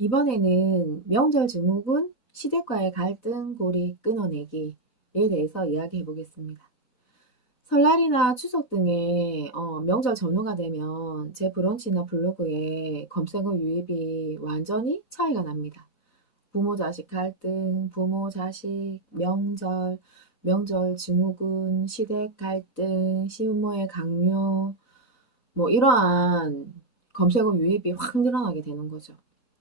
이번에는 명절 증후군, 시댁과의 갈등, 고리 끊어내기에 대해서 이야기해 보겠습니다. 설날이나 추석 등의 명절 전후가 되면 제 브런치나 블로그에 검색어 유입이 완전히 차이가 납니다. 부모 자식 갈등, 부모 자식, 명절, 명절 증후군, 시댁 갈등, 시부모의 강요, 뭐 이러한 검색어 유입이 확 늘어나게 되는 거죠.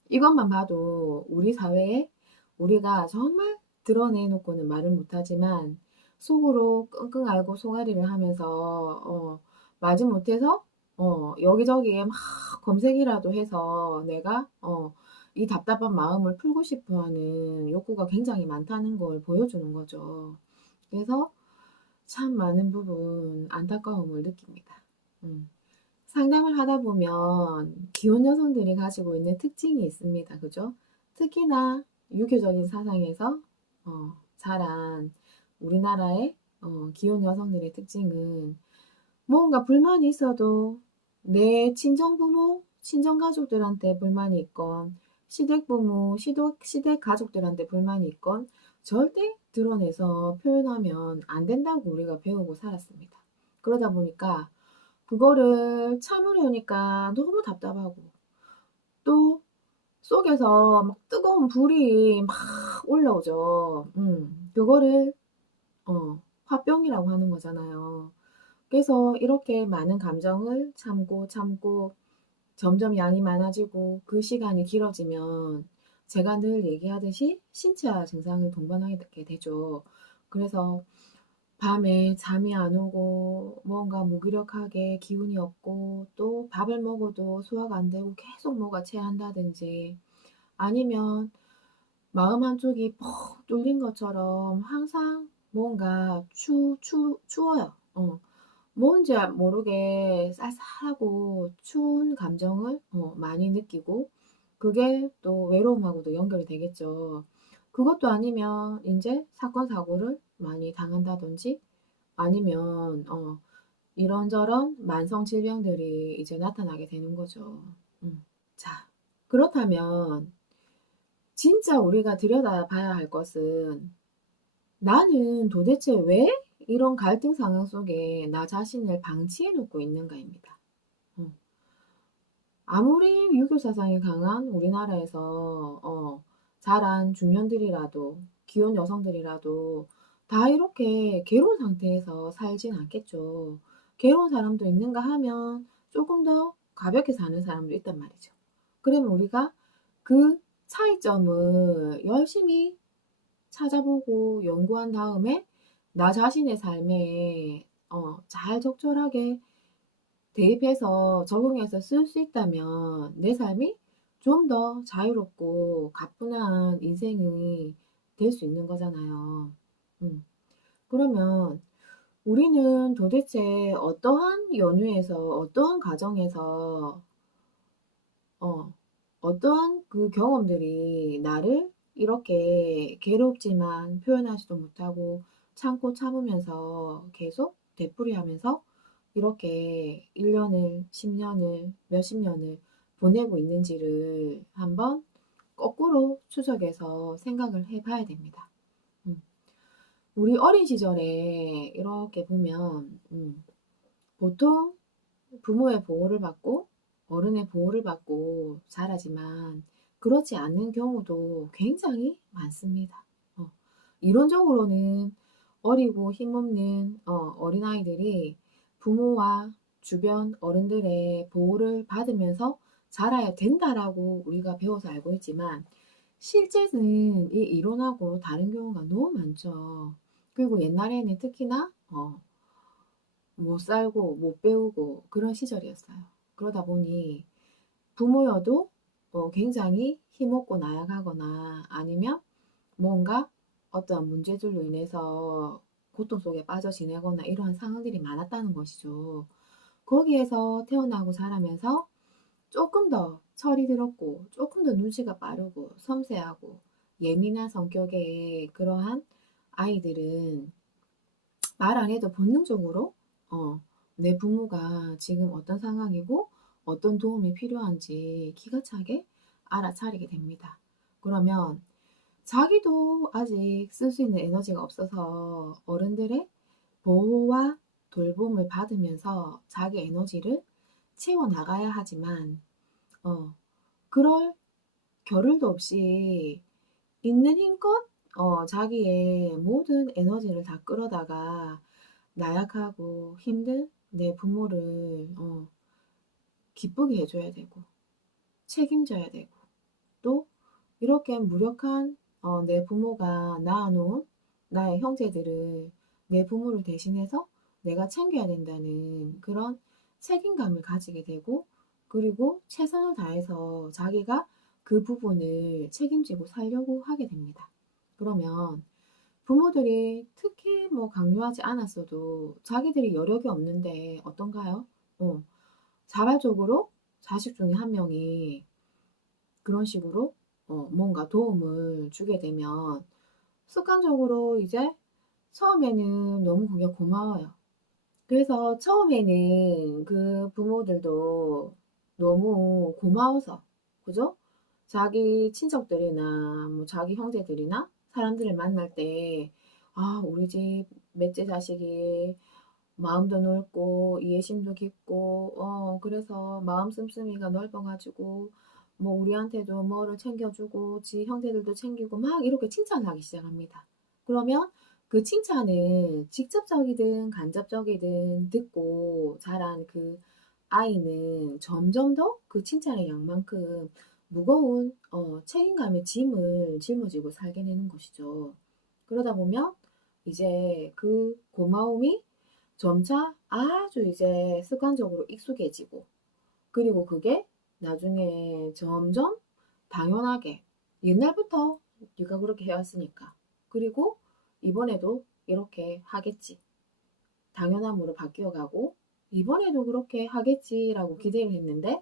이것만 봐도 우리 사회에 우리가 정말 드러내놓고는 말을 못하지만 속으로 끙끙 앓고 속앓이를 하면서 마지못해서 여기저기에 막 검색이라도 해서 내가 이 답답한 마음을 풀고 싶어 하는 욕구가 굉장히 많다는 걸 보여주는 거죠. 그래서 참 많은 부분 안타까움을 느낍니다. 음. 상담을 하다 보면 기혼 여성들이 가지고 있는 특징이 있습니다. 그죠? 특히나 유교적인 사상에서 자란 우리나라의 기혼 여성들의 특징은 뭔가 불만이 있어도 내 친정부모, 친정가족들한테 불만이 있건 시댁부모, 시댁 가족들한테 불만이 있건 절대 드러내서 표현하면 안 된다고 우리가 배우고 살았습니다. 그러다 보니까 그거를 참으려니까 너무 답답하고 또 속에서 막 뜨거운 불이 막 올라오죠. 그거를 화병이라고 하는 거잖아요. 그래서 이렇게 많은 감정을 참고 참고 점점 양이 많아지고 그 시간이 길어지면 제가 늘 얘기하듯이 신체 증상을 동반하게 되죠. 그래서 밤에 잠이 안 오고 뭔가 무기력하게 기운이 없고 또 밥을 먹어도 소화가 안 되고 계속 뭐가 체한다든지 아니면 마음 한쪽이 퍽 뚫린 것처럼 항상 뭔가 추워요. 뭔지 모르게 쌀쌀하고 추운 감정을 많이 느끼고 그게 또 외로움하고도 연결이 되겠죠. 그것도 아니면 이제 사건 사고를 많이 당한다든지 아니면 이런저런 만성 질병들이 이제 나타나게 되는 거죠. 자, 그렇다면 진짜 우리가 들여다봐야 할 것은 나는 도대체 왜 이런 갈등 상황 속에 나 자신을 방치해 놓고 있는가입니다. 음. 아무리 유교 사상이 강한 우리나라에서 자란 중년들이라도 기혼 여성들이라도 다 이렇게 괴로운 상태에서 살진 않겠죠. 괴로운 사람도 있는가 하면 조금 더 가볍게 사는 사람도 있단 말이죠. 그러면 우리가 그 차이점을 열심히 찾아보고 연구한 다음에 나 자신의 삶에 잘 적절하게 대입해서 적용해서 쓸 수 있다면 내 삶이 좀 더 자유롭고 가뿐한 인생이 될 수 있는 거잖아요. 음. 그러면 우리는 도대체 어떠한 연유에서 어떠한 가정에서 어, 어떠한 그 경험들이 나를 이렇게 괴롭지만 표현하지도 못하고 참고 참으면서 계속 되풀이하면서 이렇게 1년을, 10년을, 몇십 년을 보내고 있는지를 한번 거꾸로 추적해서 생각을 해봐야 됩니다. 음. 우리 어린 시절에 이렇게 보면 보통 부모의 보호를 받고 어른의 보호를 받고 자라지만 그렇지 않는 경우도 굉장히 많습니다. 이론적으로는 어리고 힘없는 어린아이들이 부모와 주변 어른들의 보호를 받으면서 자라야 된다라고 우리가 배워서 알고 있지만 실제는 이 이론하고 다른 경우가 너무 많죠. 그리고 옛날에는 특히나 못 살고 못 배우고 그런 시절이었어요. 그러다 보니 부모여도 굉장히 힘없고 나약하거나 아니면 뭔가 어떠한 문제들로 인해서 고통 속에 빠져 지내거나 이러한 상황들이 많았다는 것이죠. 거기에서 태어나고 자라면서 조금 더 철이 들었고 조금 더 눈치가 빠르고 섬세하고 예민한 성격의 그러한 아이들은 말 안 해도 본능적으로 내 부모가 지금 어떤 상황이고 어떤 도움이 필요한지 기가 차게 알아차리게 됩니다. 그러면 자기도 아직 쓸 수 있는 에너지가 없어서 어른들의 보호와 돌봄을 받으면서 자기 에너지를 채워나가야 하지만, 그럴 겨를도 없이 있는 힘껏 자기의 모든 에너지를 다 끌어다가 나약하고 힘든 내 부모를 기쁘게 해줘야 되고 책임져야 되고, 또 이렇게 무력한 내 부모가 낳아놓은 나의 형제들을 내 부모를 대신해서 내가 챙겨야 된다는 그런 책임감을 가지게 되고, 그리고 최선을 다해서 자기가 그 부분을 책임지고 살려고 하게 됩니다. 그러면 부모들이 특히 뭐 강요하지 않았어도 자기들이 여력이 없는데 어떤가요? 자발적으로 자식 중에 한 명이 그런 식으로 뭔가 도움을 주게 되면 습관적으로 이제 처음에는 너무 그게 고마워요. 그래서 처음에는 그 부모들도 너무 고마워서, 그죠? 자기 친척들이나 뭐 자기 형제들이나 사람들을 만날 때, 아, 우리 집 넷째 자식이 마음도 넓고 이해심도 깊고 그래서 마음 씀씀이가 넓어가지고 뭐 우리한테도 뭐를 챙겨주고 지 형제들도 챙기고 막 이렇게 칭찬하기 시작합니다. 그러면 그 칭찬을 직접적이든 간접적이든 듣고 자란 그 아이는 점점 더 그 칭찬의 양만큼 무거운 책임감의 짐을 짊어지고 살게 되는 것이죠. 그러다 보면 이제 그 고마움이 점차 아주 이제 습관적으로 익숙해지고, 그리고 그게 나중에 점점 당연하게 옛날부터 네가 그렇게 해왔으니까, 그리고 이번에도 이렇게 하겠지, 당연함으로 바뀌어가고, 이번에도 그렇게 하겠지라고 기대를 했는데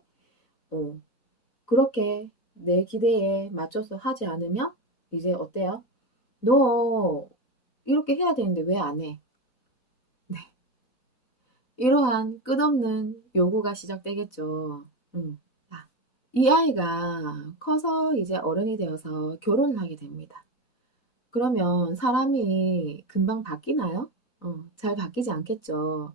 어, 그렇게 내 기대에 맞춰서 하지 않으면 이제 어때요? 너 이렇게 해야 되는데 왜 안 해? 네. 이러한 끝없는 요구가 시작되겠죠. 아, 이 아이가 커서 이제 어른이 되어서 결혼을 하게 됩니다. 그러면 사람이 금방 바뀌나요? 잘 바뀌지 않겠죠.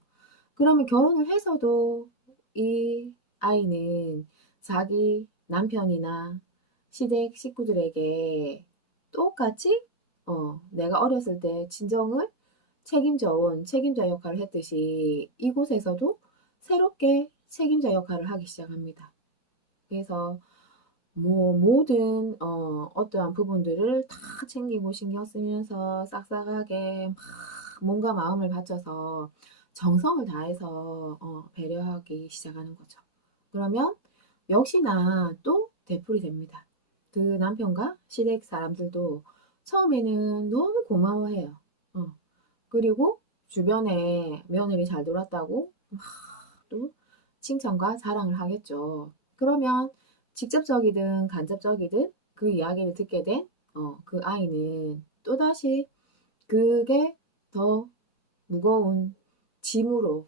그러면 결혼을 해서도 이 아이는 자기 남편이나 시댁 식구들에게 똑같이 내가 어렸을 때 친정을 책임져 온 책임자 역할을 했듯이 이곳에서도 새롭게 책임자 역할을 하기 시작합니다. 그래서 뭐 모든 어떠한 부분들을 다 챙기고 신경 쓰면서 싹싹하게 막 몸과 마음을 바쳐서 정성을 다해서 배려하기 시작하는 거죠. 그러면 역시나 또 되풀이 됩니다. 그 남편과 시댁 사람들도 처음에는 너무 고마워해요. 어, 그리고 주변에 며느리 잘 돌았다고 막 또 칭찬과 자랑을 하겠죠. 그러면 직접적이든 간접적이든 그 이야기를 듣게 된 그 아이는 또다시 그게 더 무거운 짐으로,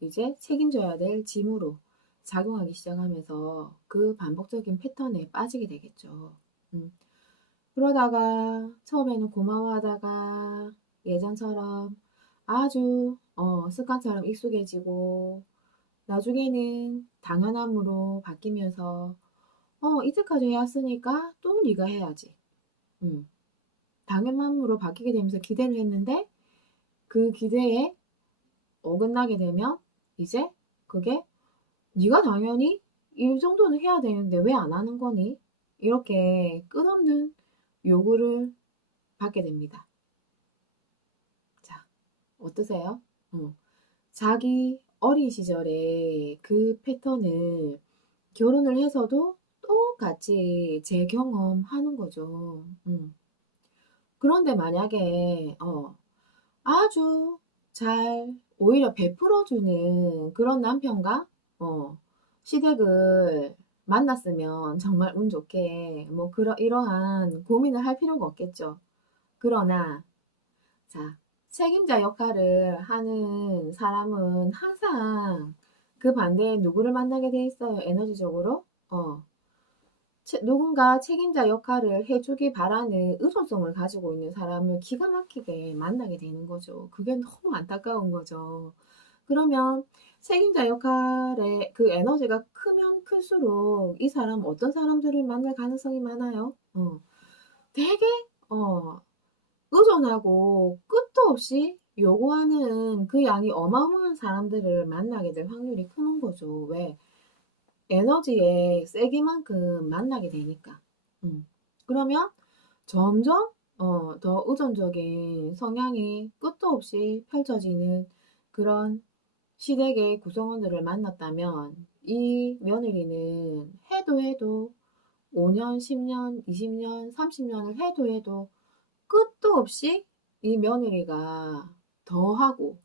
이제 책임져야 될 짐으로 작용하기 시작하면서 그 반복적인 패턴에 빠지게 되겠죠. 음. 그러다가 처음에는 고마워하다가 예전처럼 아주 습관처럼 익숙해지고, 나중에는 당연함으로 바뀌면서 이때까지 해왔으니까 또 네가 해야지. 음, 당연함으로 바뀌게 되면서 기대를 했는데 그 기대에 어긋나게 되면 이제 그게 네가 당연히 이 정도는 해야 되는데 왜 안 하는 거니? 이렇게 끝없는 요구를 받게 됩니다. 자, 어떠세요? 어, 자기 어린 시절에 그 패턴을 결혼을 해서도 똑같이 재경험하는 거죠. 그런데 만약에 아주 잘 오히려 베풀어주는 그런 남편과 시댁을 만났으면 정말 운 좋게 뭐 이러한 고민을 할 필요가 없겠죠. 그러나 자, 책임자 역할을 하는 사람은 항상 그 반대에 누구를 만나게 돼 있어요. 에너지적으로. 누군가 책임자 역할을 해주기 바라는 의존성을 가지고 있는 사람을 기가 막히게 만나게 되는 거죠. 그게 너무 안타까운 거죠. 그러면 책임자 역할의 그 에너지가 크면 클수록 이 사람 어떤 사람들을 만날 가능성이 많아요? 되게 어, 의존하고 끝도 없이 요구하는 그 양이 어마어마한 사람들을 만나게 될 확률이 크는 거죠. 왜? 에너지의 세기만큼 만나게 되니까. 그러면 점점 더 의존적인 성향이 끝도 없이 펼쳐지는 그런 시댁의 구성원들을 만났다면 이 며느리는 해도 5년, 10년, 20년, 30년을 해도 끝도 없이 이 며느리가 더 하고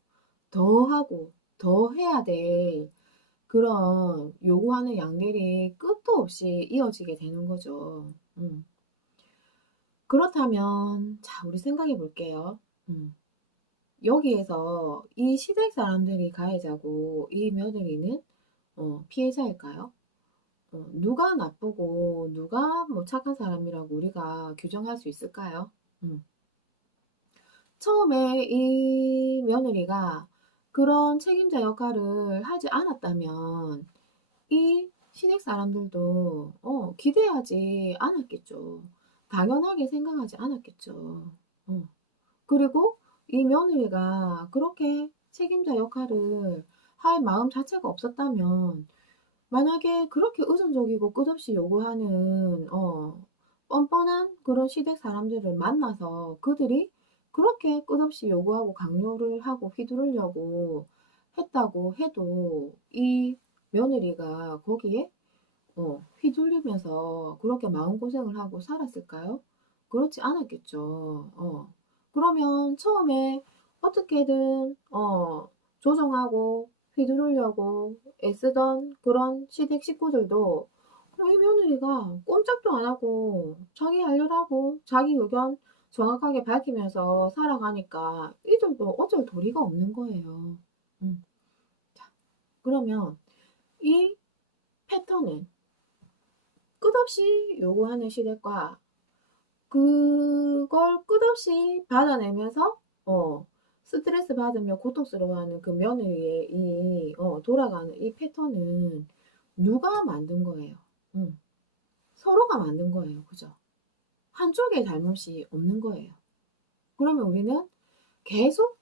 더 하고 더 해야 될 그런 요구하는 양들이 끝도 없이 이어지게 되는 거죠. 그렇다면 자 우리 생각해 볼게요. 여기에서 이 시댁 사람들이 가해자고 이 며느리는 피해자일까요? 누가 나쁘고 누가 뭐 착한 사람이라고 우리가 규정할 수 있을까요? 음. 처음에 이 며느리가 그런 책임자 역할을 하지 않았다면 이 시댁 사람들도 기대하지 않았겠죠. 당연하게 생각하지 않았겠죠. 어. 그리고 이 며느리가 그렇게 책임자 역할을 할 마음 자체가 없었다면 만약에 그렇게 의존적이고 끝없이 요구하는 뻔뻔한 그런 시댁 사람들을 만나서 그들이 그렇게 끝없이 요구하고 강요를 하고 휘두르려고 했다고 해도 이 며느리가 거기에 휘둘리면서 그렇게 마음고생을 하고 살았을까요? 그렇지 않았겠죠. 그러면 처음에 어떻게든 조정하고 휘두르려고 애쓰던 그런 시댁 식구들도 이 며느리가 꼼짝도 안 하고 자기 할 일 하고 자기 의견 정확하게 밝히면서 살아가니까 이들도 어쩔 도리가 없는 거예요. 음. 자, 그러면 이 패턴은 끝없이 요구하는 시댁과 그걸 끝없이 받아내면서 스트레스 받으며 고통스러워하는 그 며느리의 이 돌아가는 이 패턴은 누가 만든 거예요? 음, 서로가 만든 거예요. 그죠? 한쪽에 잘못이 없는 거예요. 그러면 우리는 계속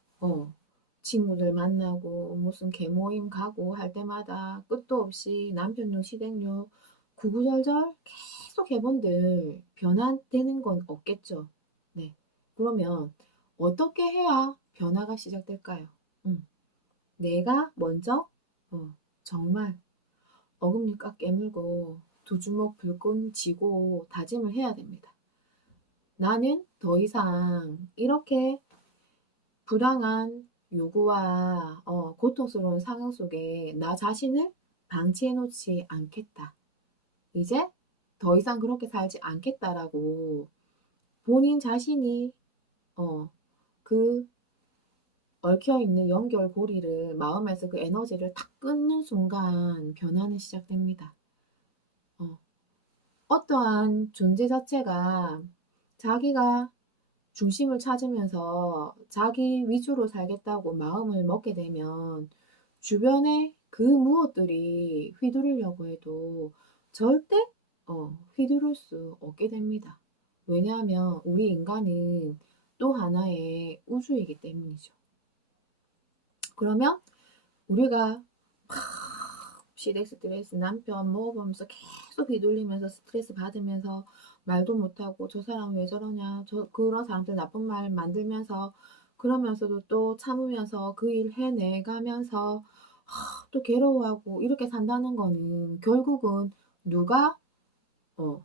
친구들 만나고 무슨 개모임 가고 할 때마다 끝도 없이 남편욕 시댁욕 구구절절 계속 해본들 변화되는 건 없겠죠. 네. 그러면 어떻게 해야 변화가 시작될까요? 내가 먼저 정말 어금니까 깨물고 두 주먹 불끈 쥐고 다짐을 해야 됩니다. 나는 더 이상 이렇게 부당한 요구와 고통스러운 상황 속에 나 자신을 방치해 놓지 않겠다. 이제 더 이상 그렇게 살지 않겠다라고 본인 자신이 그 얽혀있는 연결고리를 마음에서 그 에너지를 탁 끊는 순간 변화는 시작됩니다. 어떠한 존재 자체가 자기가 중심을 찾으면서 자기 위주로 살겠다고 마음을 먹게 되면 주변에 그 무엇들이 휘두르려고 해도 절대 휘두를 수 없게 됩니다. 왜냐하면 우리 인간은 또 하나의 우주이기 때문이죠. 그러면 우리가 막 시댁 스트레스 남편 먹어보면서 계속 휘둘리면서 스트레스 받으면서 말도 못하고 저 사람 왜 저러냐 그런 사람들 나쁜 말 만들면서 그러면서도 또 참으면서 그 일 해내가면서 또 괴로워하고 이렇게 산다는 거는 결국은 누가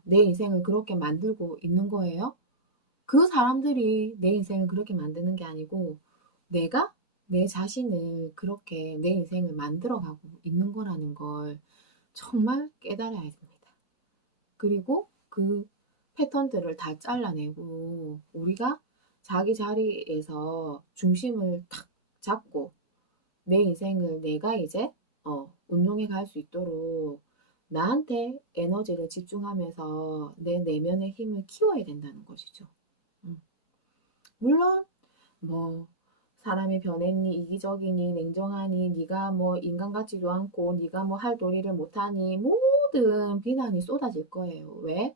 내 인생을 그렇게 만들고 있는 거예요? 그 사람들이 내 인생을 그렇게 만드는 게 아니고 내가 내 자신을 그렇게 내 인생을 만들어가고 있는 거라는 걸 정말 깨달아야 됩니다. 그리고 그 패턴들을 다 잘라내고 우리가 자기 자리에서 중심을 탁 잡고 내 인생을 내가 이제 운용해 갈 수 있도록 나한테 에너지를 집중하면서 내 내면의 힘을 키워야 된다는 것이죠. 음. 물론 뭐 사람이 변했니, 이기적이니, 냉정하니, 네가 뭐 인간 같지도 않고 네가 뭐 할 도리를 못하니, 모든 비난이 쏟아질 거예요. 왜?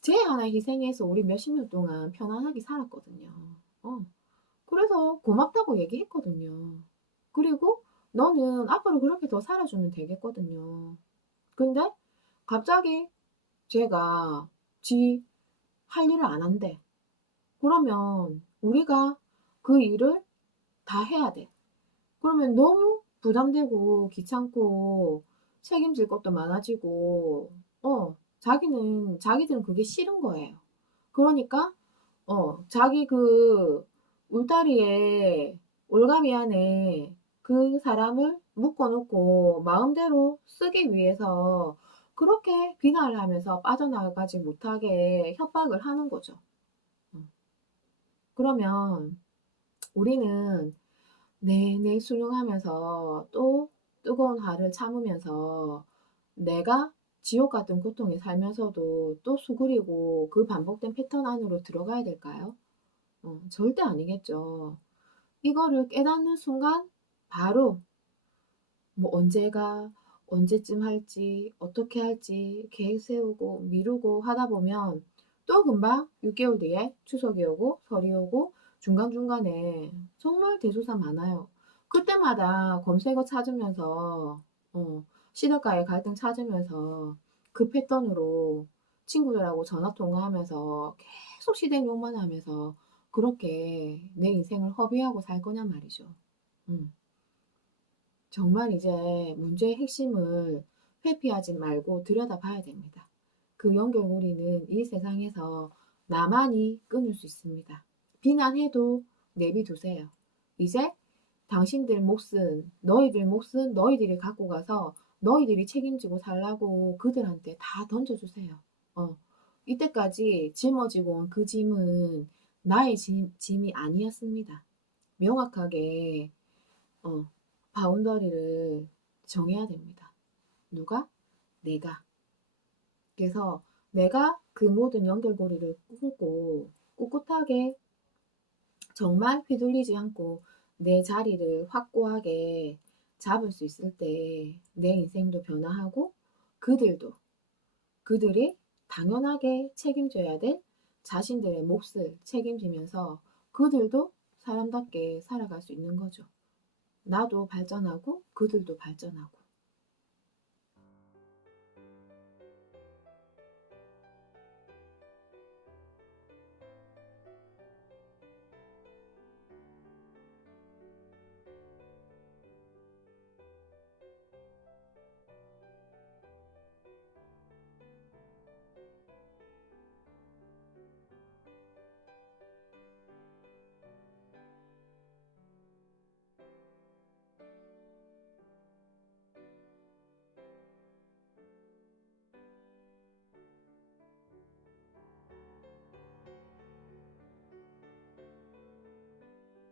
쟤 하나 희생해서 우리 몇십 년 동안 편안하게 살았거든요. 어. 그래서 고맙다고 얘기했거든요. 그리고 너는 앞으로 그렇게 더 살아주면 되겠거든요. 근데 갑자기 쟤가 지 할 일을 안 한대. 그러면 우리가 그 일을 다 해야 돼. 그러면 너무 부담되고 귀찮고 책임질 것도 많아지고, 자기들은 그게 싫은 거예요. 그러니까, 자기 그 울타리에 올가미 안에 그 사람을 묶어놓고 마음대로 쓰기 위해서 그렇게 비난을 하면서 빠져나가지 못하게 협박을 하는 거죠. 음. 그러면 우리는 내내 수능하면서 또 뜨거운 화를 참으면서 내가 지옥 같은 고통에 살면서도 또 수그리고 그 반복된 패턴 안으로 들어가야 될까요? 절대 아니겠죠. 이거를 깨닫는 순간 바로 뭐 언제쯤 할지, 어떻게 할지 계획 세우고 미루고 하다 보면 또 금방 6개월 뒤에 추석이 오고 설이 오고 중간중간에 정말 대소사 많아요. 그때마다 검색어 찾으면서, 시댁과의 갈등 찾으면서 그 패턴으로 친구들하고 전화 통화하면서 계속 시댁 욕만 하면서 그렇게 내 인생을 허비하고 살 거냔 말이죠. 음. 정말 이제 문제의 핵심을 회피하지 말고 들여다봐야 됩니다. 그 연결고리는 이 세상에서 나만이 끊을 수 있습니다. 비난해도 내비두세요. 이제 너희들 몫은 너희들이 갖고 가서 너희들이 책임지고 살라고 그들한테 다 던져주세요. 이때까지 짊어지고 온 그 짐은 나의 짐이 아니었습니다. 명확하게 어, 바운더리를 정해야 됩니다. 누가? 내가. 그래서 내가 그 모든 연결고리를 끊고 꿋꿋하게 정말 휘둘리지 않고 내 자리를 확고하게 잡을 수 있을 때 내 인생도 변화하고 그들도 그들이 당연하게 책임져야 될 자신들의 몫을 책임지면서 그들도 사람답게 살아갈 수 있는 거죠. 나도 발전하고 그들도 발전하고.